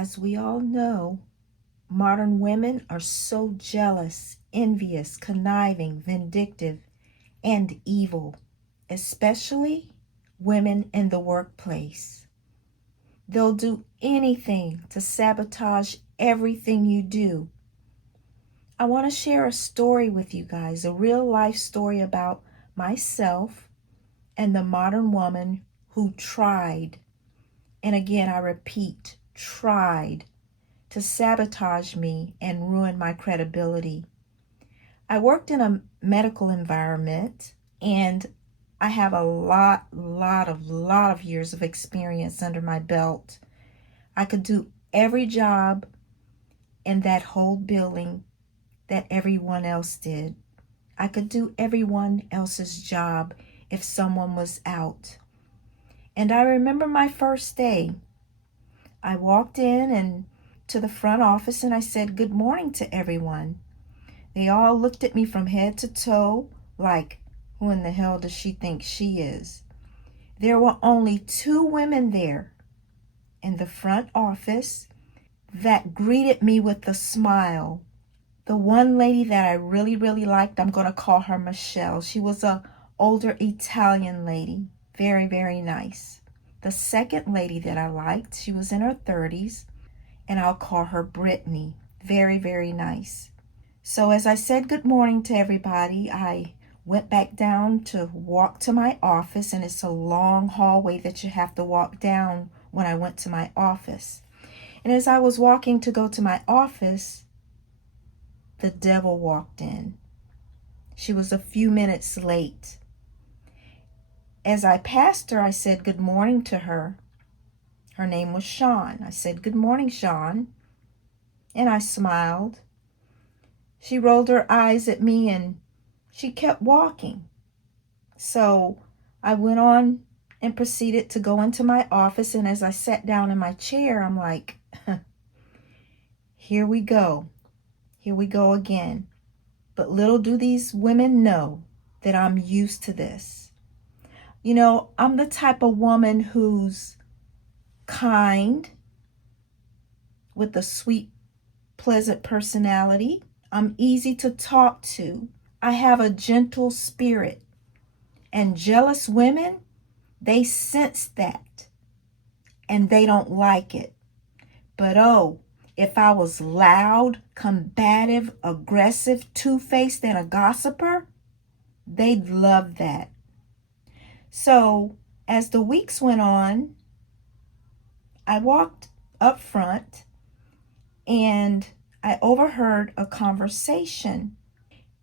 As we all know, modern women are so jealous, envious, conniving, vindictive, and evil, especially women in the workplace. They'll do anything to sabotage everything you do. I want to share a story with you guys, a real life story about myself and the modern woman who tried, and again I repeat, tried to sabotage me and ruin my credibility. I worked in a medical environment and I have a lot of years of experience under my belt. I could do every job in that whole building that everyone else did. I could do everyone else's job if someone was out. And I remember my first day. I walked in and to the front office and I said good morning to everyone. They all looked at me from head to toe like, who in the hell does she think she is? There were only 2 women there in the front office that greeted me with a smile. The one lady that I really liked, I'm going to call her Michelle. She was an older Italian lady, very nice. The second lady that I liked, she was in her 30s, and I'll call her Brittany, very nice. So as I said good morning to everybody, I went back down to walk to my office, and it's a long hallway that you have to walk down when I went to my office. And as I was walking to go to my office, the devil walked in. She was a few minutes late. As I passed her, I said good morning to her. Her name was Sean. I said, good morning, Sean. And I smiled. She rolled her eyes at me and she kept walking. So I went on and proceeded to go into my office. And as I sat down in my chair, I'm like, here we go. Here we go again. But little do these women know that I'm used to this. You know, I'm the type of woman who's kind, with a sweet, pleasant personality. I'm easy to talk to. I have a gentle spirit. And jealous women, they sense that. And they don't like it. But oh, if I was loud, combative, aggressive, two-faced, and a gossiper, they'd love that. So as the weeks went on, I walked up front and I overheard a conversation.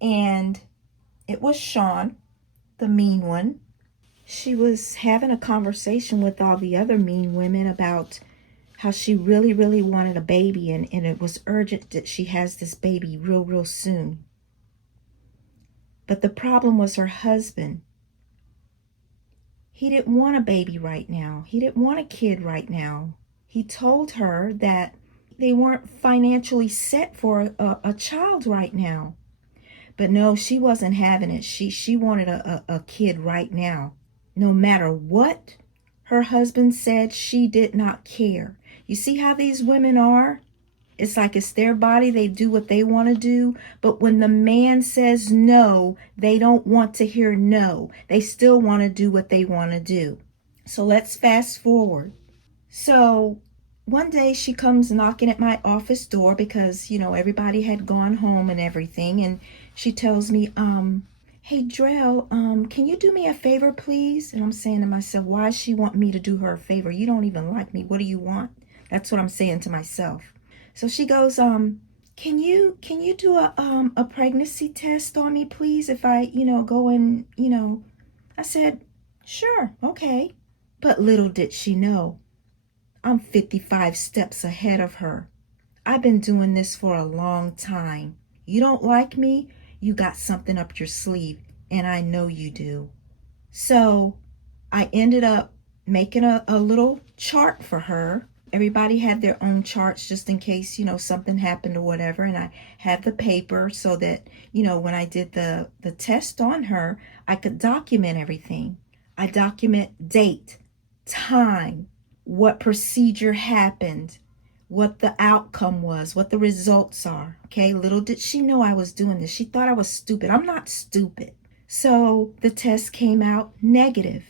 And it was Sean, the mean one. She was having a conversation with all the other mean women about how she really wanted a baby, and it was urgent that she has this baby real soon. But the problem was her husband. He didn't want a baby right now. He didn't want a kid right now. He told her that they weren't financially set for a child right now. But no, she wasn't having it. She wanted a kid right now. No matter what her husband said, she did not care. You see how these women are? It's like it's their body. They do what they want to do. But when the man says no, they don't want to hear no. They still want to do what they want to do. So let's fast forward. So one day she comes knocking at my office door because, everybody had gone home and everything. And she tells me, hey, Drell, can you do me a favor, please? And I'm saying to myself, why does she want me to do her a favor? You don't even like me. What do you want? That's what I'm saying to myself. So she goes, can you do a pregnancy test on me, please? If I, go and, I said, sure, okay. But little did she know, I'm 55 steps ahead of her. I've been doing this for a long time. You don't like me? You got something up your sleeve, and I know you do. So I ended up making a little chart for her. Everybody had their own charts just in case, something happened or whatever. And I had the paper so that, when I did the test on her, I could document everything. I document date, time, what procedure happened, what the outcome was, what the results are. Okay, little did she know I was doing this. She thought I was stupid. I'm not stupid. So the test came out negative.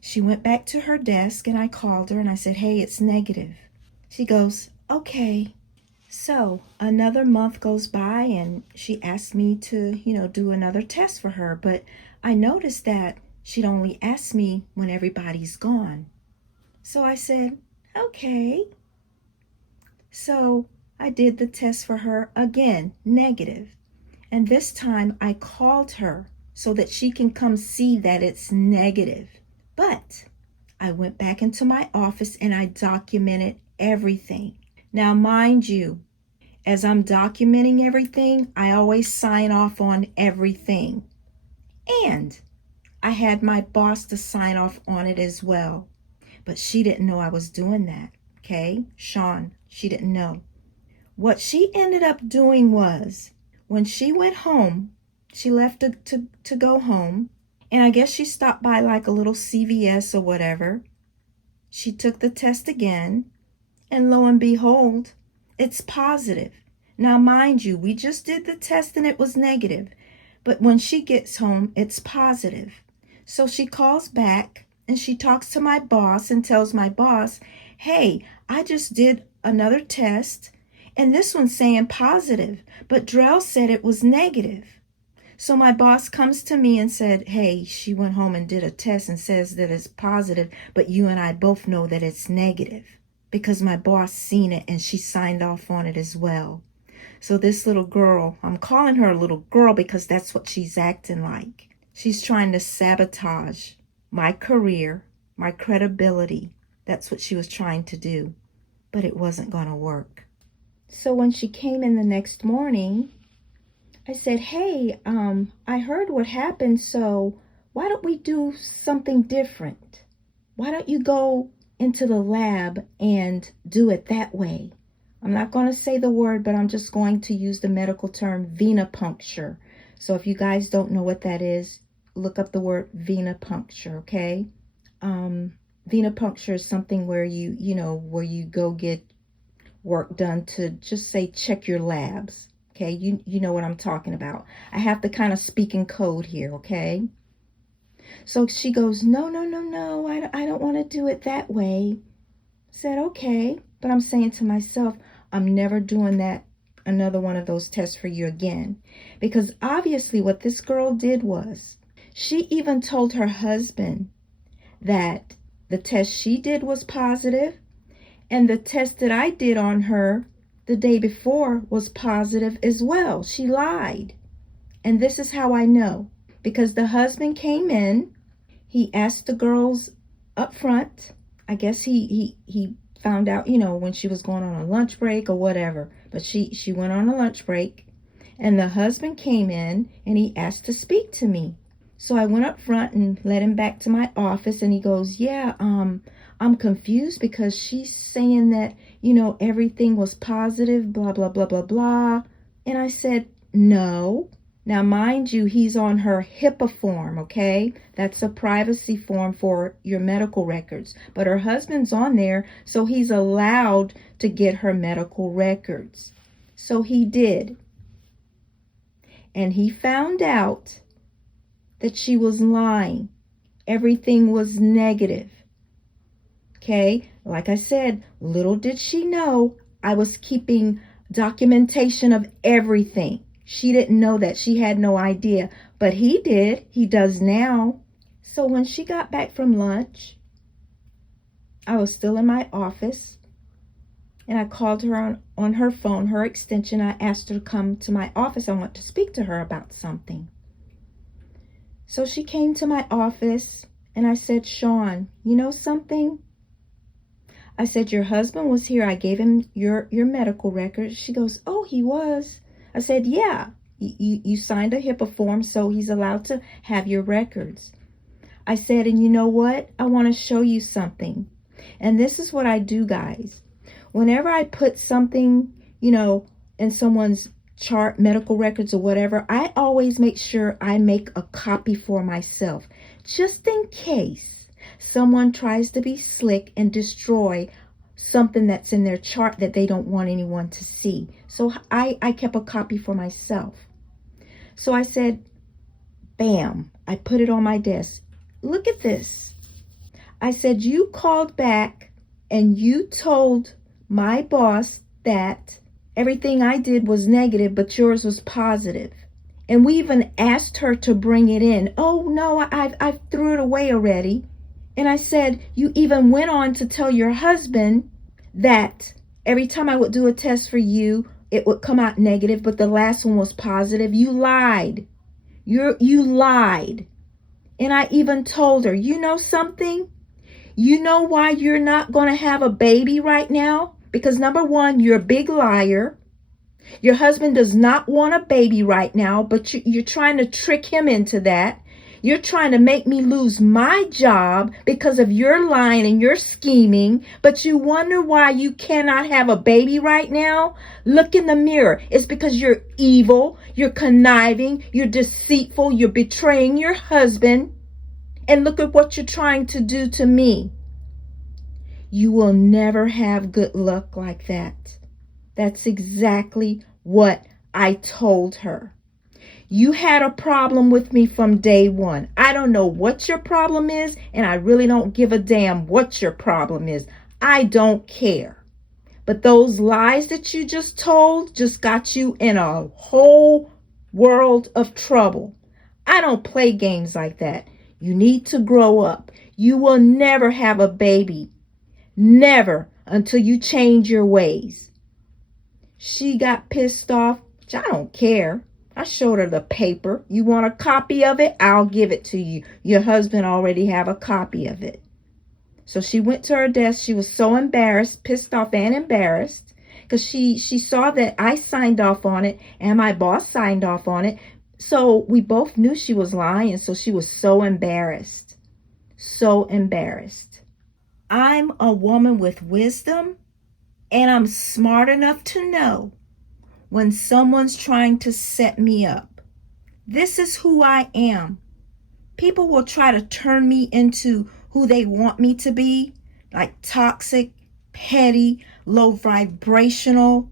She went back to her desk and I called her and I said, hey, it's negative. She goes, okay. So another month goes by and she asked me to, do another test for her. But I noticed that she'd only ask me when everybody's gone. So I said, okay. So I did the test for her again, negative. And this time I called her so that she can come see that it's negative. But I went back into my office and I documented everything. Now, mind you, as I'm documenting everything, I always sign off on everything. And I had my boss to sign off on it as well. But she didn't know I was doing that, okay? Sean, she didn't know. What she ended up doing was, when she went home, she left to go home, and I guess she stopped by like a little CVS or whatever. She took the test again, and lo and behold, it's positive. Now, mind you, we just did the test and it was negative, but when she gets home, it's positive. So she calls back and she talks to my boss and tells my boss, hey, I just did another test and this one's saying positive, but Drell said it was negative. So my boss comes to me and said, hey, she went home and did a test and says that it's positive, but you and I both know that it's negative, because my boss seen it and she signed off on it as well. So this little girl, I'm calling her a little girl because that's what she's acting like. She's trying to sabotage my career, my credibility. That's what she was trying to do, but it wasn't going to work. So when she came in the next morning, I said, hey, I heard what happened, so why don't we do something different? Why don't you go into the lab and do it that way? I'm not going to say the word, but I'm just going to use the medical term venipuncture. So if you guys don't know what that is, look up the word venipuncture, okay? Venipuncture is something where where you go get work done to just say check your labs. Okay, you know what I'm talking about. I have to kind of speak in code here, okay? So she goes, no, I don't want to do it that way. I said, okay, but I'm saying to myself, I'm never doing another one of those tests for you again. Because obviously what this girl did was, she even told her husband that the test she did was positive, and the test that I did on her the day before was positive as well. She lied. And this is how I know. Because the husband came in, he asked the girls up front. I guess he found out, when she was going on a lunch break or whatever. But she went on a lunch break. And the husband came in and he asked to speak to me. So I went up front and led him back to my office, and he goes, yeah, I'm confused because she's saying that, everything was positive, blah, blah, blah, blah, blah. And I said, no. Now, mind you, he's on her HIPAA form, okay? That's a privacy form for your medical records. But her husband's on there, so he's allowed to get her medical records. So he did. And he found out that she was lying. Everything was negative. Okay, like I said, little did she know I was keeping documentation of everything. She didn't know that. She had no idea, but he did. He does now. So when she got back from lunch, I was still in my office, and I called her on her phone, her extension. I asked her to come to my office. I want to speak to her about something. So she came to my office, and I said, Sean, you know something? I said, your husband was here. I gave him your medical records. She goes, oh, he was? I said, yeah, you signed a HIPAA form, so he's allowed to have your records. I said, and you know what? I want to show you something. And this is what I do, guys. Whenever I put something, in someone's chart, medical records or whatever, I always make sure I make a copy for myself, just in case someone tries to be slick and destroy something that's in their chart that they don't want anyone to see. So I kept a copy for myself. So I said, bam, I put it on my desk. Look at this. I said, you called back and you told my boss that everything I did was negative, but yours was positive. And we even asked her to bring it in. Oh, no, I threw it away already. And I said, you even went on to tell your husband that every time I would do a test for you, it would come out negative, but the last one was positive. You lied. You lied. And I even told her, you know something? You know why you're not going to have a baby right now? Because number one, you're a big liar. Your husband does not want a baby right now, but you're trying to trick him into that. You're trying to make me lose my job because of your lying and your scheming, but you wonder why you cannot have a baby right now? Look in the mirror. It's because you're evil, you're conniving, you're deceitful, you're betraying your husband. And look at what you're trying to do to me. You will never have good luck like that. That's exactly what I told her. You had a problem with me from day one. I don't know what your problem is, and I really don't give a damn what your problem is. I don't care. But those lies that you just told just got you in a whole world of trouble. I don't play games like that. You need to grow up. You will never have a baby. Never until you change your ways. She got pissed off. I don't care. I showed her the paper. You want a copy of it? I'll give it to you. Your husband already have a copy of it. So she went to her desk. She was so embarrassed, pissed off and embarrassed, because she saw that I signed off on it and my boss signed off on it. So we both knew she was lying. So she was so embarrassed. So embarrassed. I'm a woman with wisdom, and I'm smart enough to know when someone's trying to set me up. This is who I am. People will try to turn me into who they want me to be, like toxic, petty, low vibrational.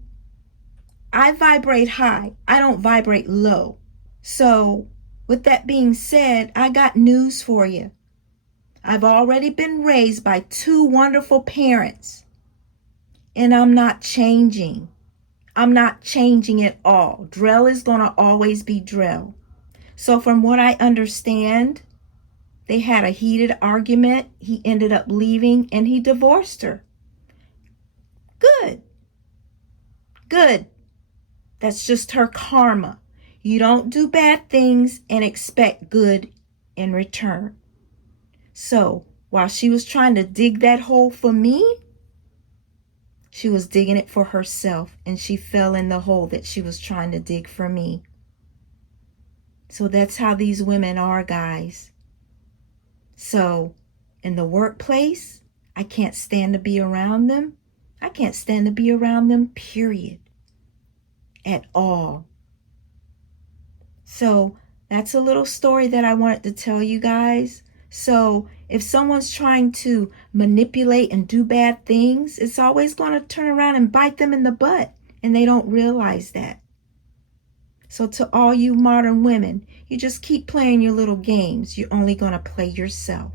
I vibrate high. I don't vibrate low. So, with that being said, I got news for you. I've already been raised by two wonderful parents, and I'm not changing. I'm not changing at all. Drell is going to always be Drell. So from what I understand, they had a heated argument. He ended up leaving and he divorced her. Good. Good. That's just her karma. You don't do bad things and expect good in return. So while she was trying to dig that hole for me, she was digging it for herself, and she fell in the hole that she was trying to dig for me. So that's how these women are, guys. So in the workplace, I can't stand to be around them. I can't stand to be around them, period. At all. So that's a little story that I wanted to tell you guys. So if someone's trying to manipulate and do bad things, it's always going to turn around and bite them in the butt. And they don't realize that. So to all you modern women, you just keep playing your little games. You're only going to play yourself.